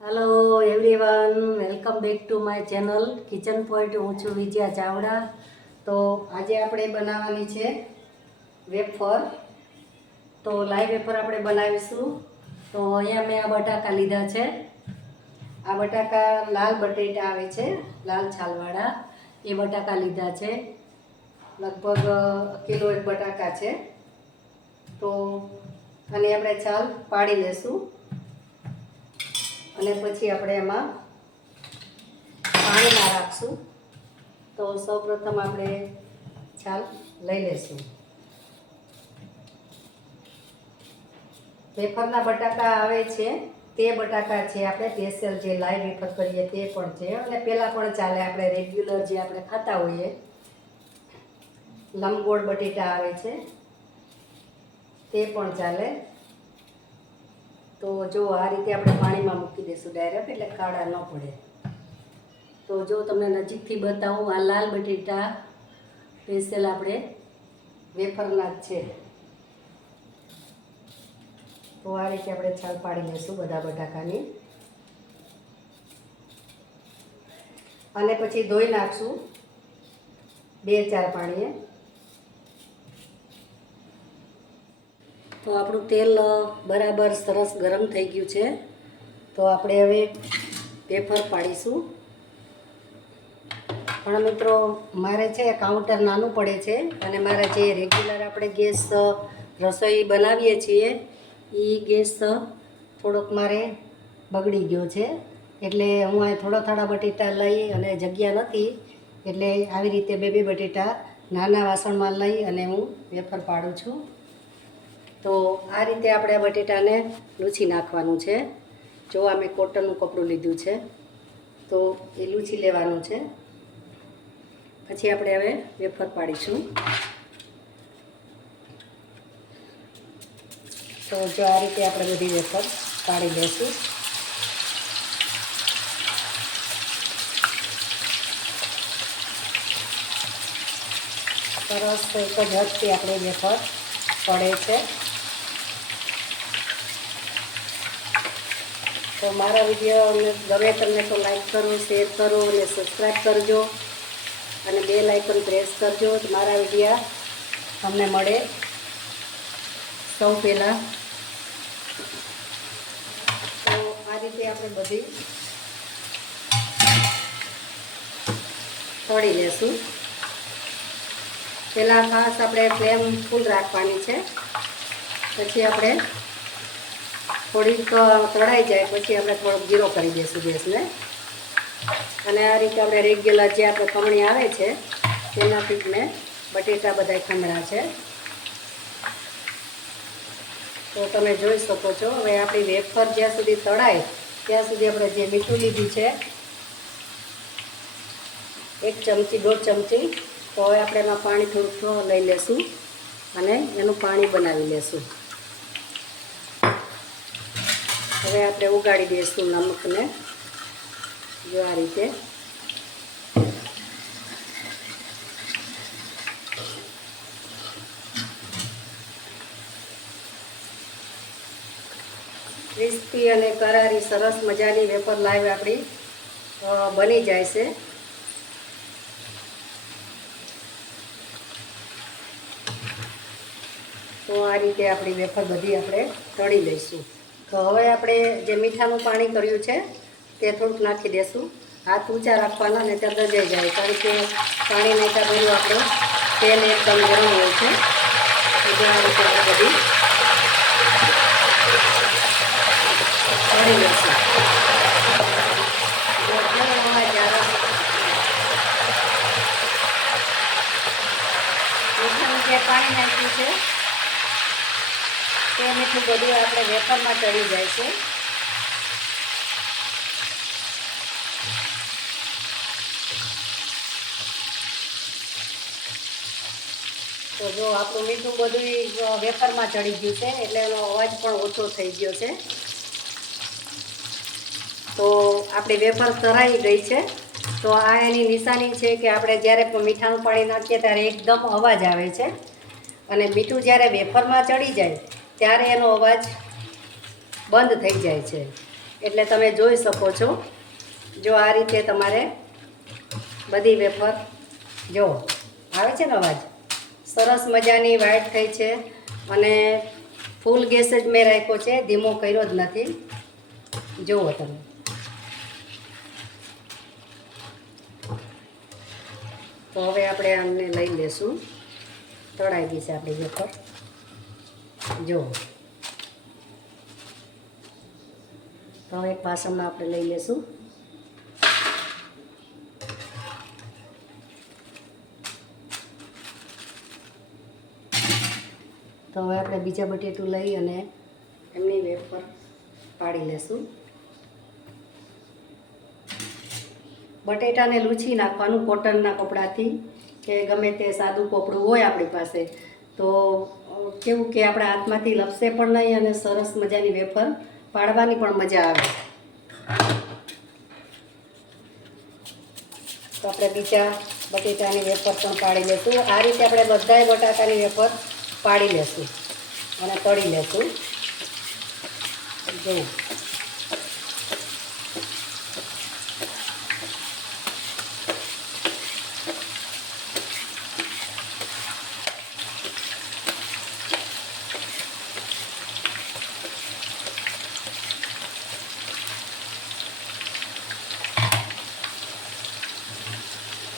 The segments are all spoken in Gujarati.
Hello everyone, welcome back to my channel kitchen point. हूँ छूं विजया चावड़ा। तो आज આપણે બનાવવાની છે વેફર। તો લાઈવ વેફર આપણે બનાવીશું। તો અહીંયા મેં આ બટાકા લીધા છે। આ બટાકા લાલ બટેટા આવે છે, લાલ છાલવાળા, એ બટાકા લીધા છે। લગભગ કિલો એક બટાકા છે। તો આને આપણે છાલ પાડી લેશું અને પછી આપણે એમાં પાણીમાં રાખશું। તો સૌપ્રથમ આપણે છાલ લઈ લેશું। વેફરના બટાકા આવે છે તે બટાકા છે, આપણે સ્પેશિયલ જે લાઈવ વેફર કરીએ તે પણ છે, અને પહેલાં પણ ચાલે, આપણે રેગ્યુલર જે આપણે ખાતા હોઈએ લંબગોળ બટેટા આવે છે તે પણ ચાલે। તો જો આ રીતે આપણે પાણીમાં મૂકી દઈશું ડાયરેક્ટ, એટલે કાળા ન પડે। તો જો તમને નજીકથી બતાવું, આ લાલ બટેટા સ્પેશિયલ આપણે વેફરના જ છે। તો આ રીતે આપણે છાલ પાડી લઈશું બધા બટાકાની, અને પછી ધોઈ નાખશું 2-4 પાણીએ। તો આપણું તેલ બરાબર સરસ ગરમ થઈ ગયું છે। તો આપણે હવે વેફર પાડીશું। પણ મિત્રો, મારે છે કાઉન્ટર નાનું પડે છે, અને મારે જે રેગ્યુલર આપણે ગેસ રસોઈ બનાવીએ છીએ એ ગેસ થોડોક મારે બગડી ગયો છે, એટલે હું આ થોડા બટેટા લઈ, અને જગ્યા નથી એટલે આવી રીતે બે બટેટા નાના વાસણમાં લઈ અને હું વેફર પાડું છું। તો આ રીતે આપણે આ બટેટાને લૂછી નાખવાનું છે। જો આ મેં કોટનનું કપડું લીધું છે, તો એ લૂછી લેવાનું છે। પછી આપણે હવે વેફર પાડીશું। તો જો આ રીતે આપણે બધી વેફર પાડી લઈશું। સરસ એક જ હદથી આપણે વેફર પડે છે। તો મારા વિડીયો ગમે તમને તો લાઈક કરો, શેર કરો અને સબસ્ક્રાઈબ કરજો, અને બેલ આઇકન પ્રેસ કરજો, તો મારા વિડીયો તમને મળે સૌ પહેલાં। તો આ રીતે આપણે બધી તળી લેશું। પહેલાં ખાસ આપણે ફ્લેમ ફૂલ રાખવાની છે, પછી આપણે થોડીક તળાઈ જાય પછી આપણે થોડોક જીરો કરી દઈશું ગેસને, અને આ રીતે આપણે રેગ્યુલર જે આપણે ખમણી આવે છે તેનાથી જ મેં બટેટા બધા ખમણા છે। તો તમે જોઈ શકો છો। હવે આપણી વેફર જ્યાં સુધી તળાય ત્યાં સુધી આપણે જે મીઠું લીધું છે 1 ચમચી 1.5 ચમચી, તો હવે આપણે એમાં પાણી થોડુંક લઈ લેશું અને એનું પાણી બનાવી લેશું। હવે આપણે ઉગાડી દઈશું નમકને, જો આ રીતે। ક્રિસ્પી અને કરારી સરસ મજાની વેફર લાઈવ આપણી બની જાય છે। તો આ રીતે આપણી વેફર બધી આપણે તળી લઈશું। તો હવે આપણે જે મીઠાનું પાણી કર્યું છે તે થોડુંક નાખી દઈશું। હાથ ઊંચા રાખવાના, ને ત્યાં દજાઈ જાય, કારણ કે પાણી નાખ્યા પહેલું આપણું તેલ એકદમ ગરમ હોય છે। તો આ રીતે આપણે બધી તળી લઈશું। મીઠાનું જે પાણી નાખ્યું છે તે મીઠું બધું આપણે વેફરમાં ચડી જાય છે। તો જો આપણું મીઠું બધું વેફરમાં ચડી ગયું છે, એટલે એનો અવાજ પણ ઓછો થઈ ગયો છે। તો આપણી વેફર તરાઈ ગઈ છે। તો આ એની નિશાની છે કે આપણે જ્યારે પણ મીઠાનું પાણી નાખીએ ત્યારે એકદમ અવાજ આવે છે, અને મીઠું જ્યારે વેફરમાં ચડી જાય ત્યારે એનો અવાજ બંધ થઈ જાય છે. એટલે તમે જોઈ શકો છો, જો આ રીતે તમારે બધી વેફર જો આવે છે ને અવાજ, સરસ મજાની વ્હાઈટ થઈ છે. અને ફૂલ ગેસ જ મેં રાખ્યો છે, ધીમો કર્યો જ નથી. જુઓ તમે. તો હવે આપણે આમને લઈ લેશું. તળાઈ ગઈ છે આપણી વેફર. જુઓ. તો હવે એક વાસણમાં આપણે લઈ લેશું. તો હવે આપણે બીજા બટેટું લઈ અને એમની વેફર પાડી લેશું. બટેટાને લૂછી નાખવાનું કોટનના કપડાથી, કે ગમે તે સાદું કપડું હોય આપણી પાસે, તો કેવું કે આપણા હાથમાંથી લપસે પણ નહીં અને સરસ મજાની વેફર પાડવાની પણ મજા આવે. તો આપણે બીજા બટેટાની વેફર પણ પાડી લેશું. આ રીતે આપણે બધાય બટાકાની વેફર પાડી લેશું અને તળી લેશું. જો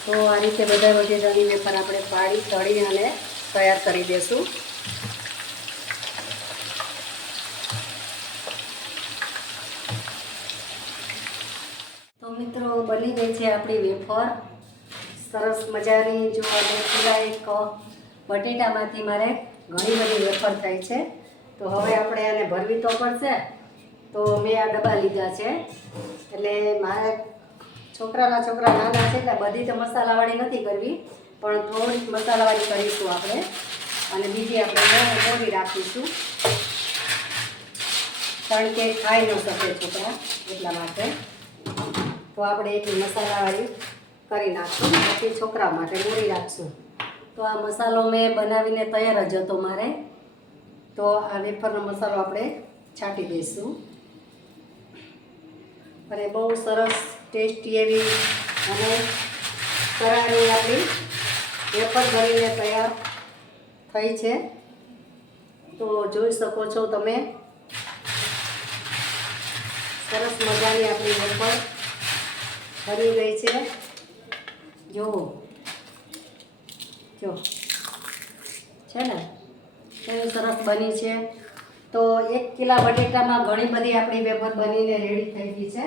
તો આ રીતે બધા બટેટાની વેફર આપણે પાડી તળી અને તૈયાર કરી દઈશું. તો મિત્રો બની ગઈ છે આપણી વેફર સરસ મજાની. જો પૂરા એક બટેટામાંથી મારે ઘણી બધી વેફર થઈ છે. તો હવે આપણે આને ભરવી તો પડશે. તો મેં આ ડબ્બા લીધા છે, એટલે મારે છોકરા નાના છે, એટલે બધી તો મસાલાવાળી નથી કરવી, પણ થોડીક મસાલાવાળી કરીશું આપણે. અને બીજી આપણે મોરી રાખીશું, કારણ કે ખાઈ ન શકે છોકરા, એટલા માટે. તો આપણે એટલી મસાલાવાળી કરી નાખશું, બાકી છોકરા માટે મોરી રાખશું. તો આ મસાલો મેં બનાવીને તૈયાર જ હતો મારે. તો આ વેફરનો મસાલો આપણે છાંટી દઈશું. અને બહુ સરસ ટેસ્ટી એવી અને કરારી આપણી વેફર બનીને તૈયાર થઈ છે. તો જોઈ શકો છો તમે, સરસ મજાની આપણી વેફર બની ગઈ છે. જુઓ, જો છે ને કેવી સરસ બની છે. તો 1 કિલા બટેટામાં ઘણી બધી આપણી વેફર બનીને રેડી થઈ ગઈ છે.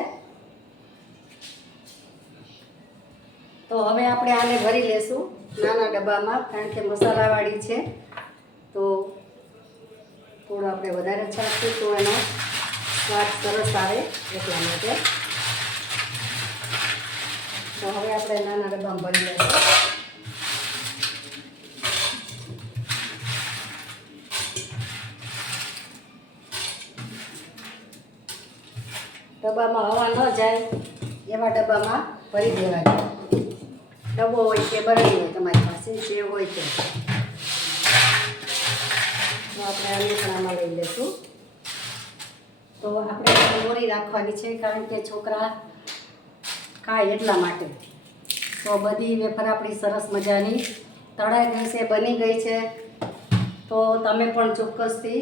તો હવે આપણે આને ભરી લેશું નાના ડબ્બામાં, કારણ કે મસાલાવાળી છે. તો થોડું આપણે વધારે છાંટશું તો એનો સ્વાદ સરસ આવે, એટલા માટે. તો હવે આપણે નાના ડબ્બામાં ભરી લઈશું. ડબ્બામાં હવા ન જાય એવા ડબ્બામાં ભરી દેવાની. ડબ્બો હોય કે બરણી હોય તમારી પાસે, જે હોય તે. તો આપણે આને પણ આમાં લઈ લઈશું. તો આપણે મોરી રાખવાની છે, કારણ કે છોકરા ખાય એટલા માટે. તો બધી વેફર આપણી સરસ મજાની તળાઈ ગઈ છે, બની ગઈ છે. તો તમે પણ ચોક્કસથી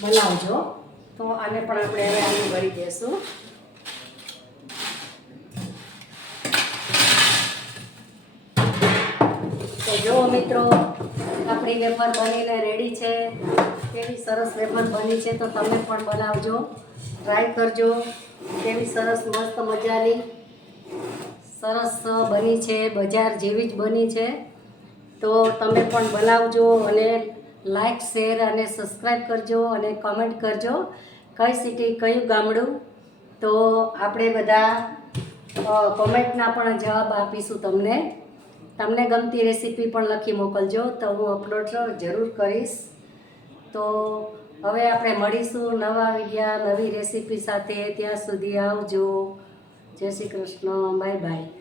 બનાવજો. તો આને પણ આપણે હવે આને ભરી દઈશું. તો જુઓ મિત્રો, આપણી વેફર બનીને રેડી છે. કેવી સરસ વેફર બની છે. તો તમે પણ બનાવજો, ટ્રાય કરજો. કેવી સરસ મસ્ત મજાની સરસ બની છે, બજાર જેવી જ બની છે. તો તમે પણ બનાવજો અને લાઈક, શેર અને સબસ્ક્રાઈબ કરજો અને કમેન્ટ કરજો કઈ સિટી, કયું ગામડું. તો આપણે બધા કોમેન્ટના પણ જવાબ આપીશું તમને. તમને ગમતી રેસીપી પણ લખી મોકલજો, તો હું અપલોડ જરૂર કરીશ. તો હવે આપણે મળીશું નવા વિડીયા, નવી રેસીપી સાથે. ત્યાં સુધી આવજો. જય શ્રી કૃષ્ણ. Bye bye.